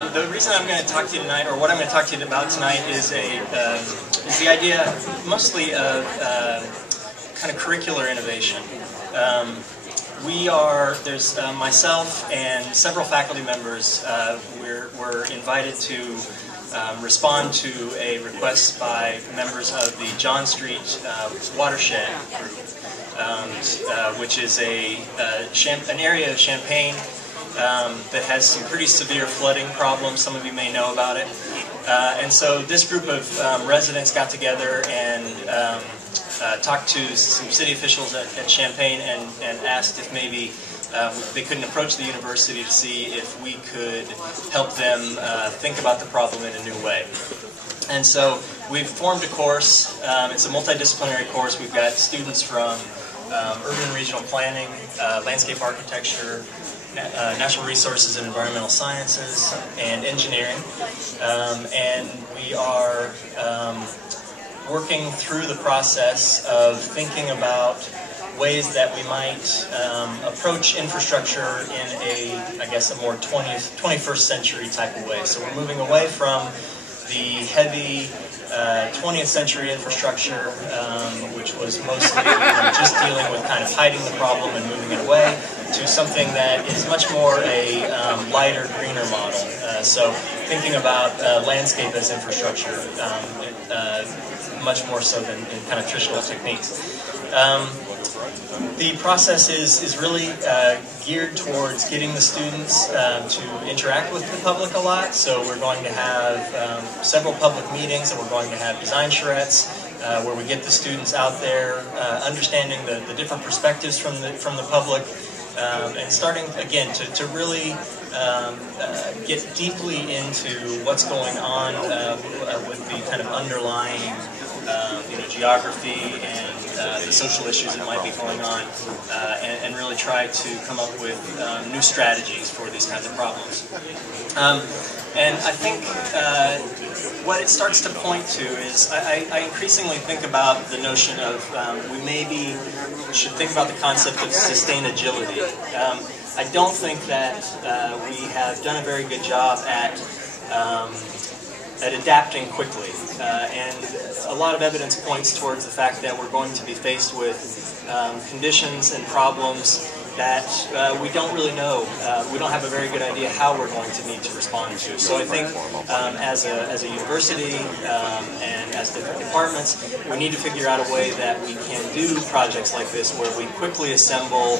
The reason I'm going to talk to you tonight, or what I'm going to talk to you about tonight, is the idea mostly of kind of curricular innovation. There's myself and several faculty members. We're invited to respond to a request by members of the John Street Watershed group, which is an area of Champaign that has some pretty severe flooding problems. Some of you may know about it. And so this group of residents got together and talked to some city officials at Champaign and asked if maybe they couldn't approach the university to see if we could help them think about the problem in a new way. And so we've formed a course. It's a multidisciplinary course. We've got students from urban and regional planning, landscape architecture, natural resources and environmental sciences, and engineering. And we are working through the process of thinking about ways that we might approach infrastructure in a more 21st century type of way. So we're moving away from the heavy 20th century infrastructure, which was mostly just dealing with kind of hiding the problem and moving it away, to something that is much more a lighter, greener model. So thinking about landscape as infrastructure, much more so than kind of traditional techniques. The process is really geared towards getting the students to interact with the public a lot. So we're going to have several public meetings, and we're going to have design charrettes where we get the students out there understanding the different perspectives from the public, and starting again to really get deeply into what's going on with the kind of underlying geography and the social issues that might be going on, and really try to come up with new strategies for these kinds of problems. And I think what it starts to point to is I increasingly think about the notion of we maybe should think about the concept of sustained agility. I don't think that we have done a very good job at adapting quickly, and a lot of evidence points towards the fact that we're going to be faced with conditions and problems that we don't really know. We don't have a very good idea how we're going to need to respond to. So I think as a university and as different departments, we need to figure out a way that we can do projects like this where we quickly assemble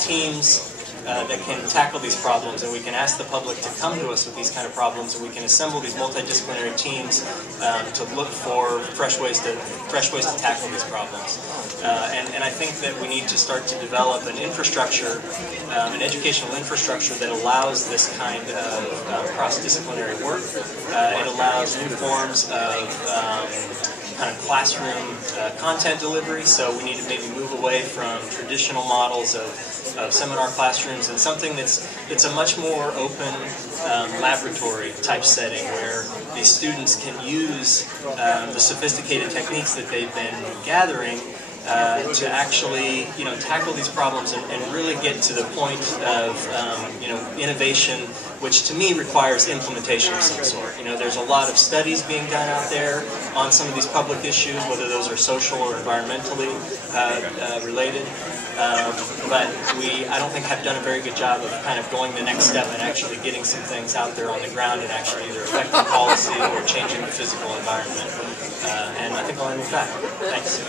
teams that can tackle these problems, and we can ask the public to come to us with these kind of problems, and we can assemble these multidisciplinary teams to look for fresh ways to tackle these problems. And I think that we need to start to develop an infrastructure, an educational infrastructure that allows this kind of cross-disciplinary work. It allows new forms of kind of classroom content delivery, so we need to maybe move away from traditional models of seminar classrooms and something that's a much more open laboratory type setting where these students can use the sophisticated techniques that they've been gathering to actually tackle these problems and really get to the point of innovation, which to me requires implementation of some sort. There's a lot of studies being done out there on some of these public issues, whether those are social or environmentally related. But I don't think have done a very good job of kind of going the next step and actually getting some things out there on the ground and actually either affecting policy or changing the physical environment. And I think I'll end with that. Thanks.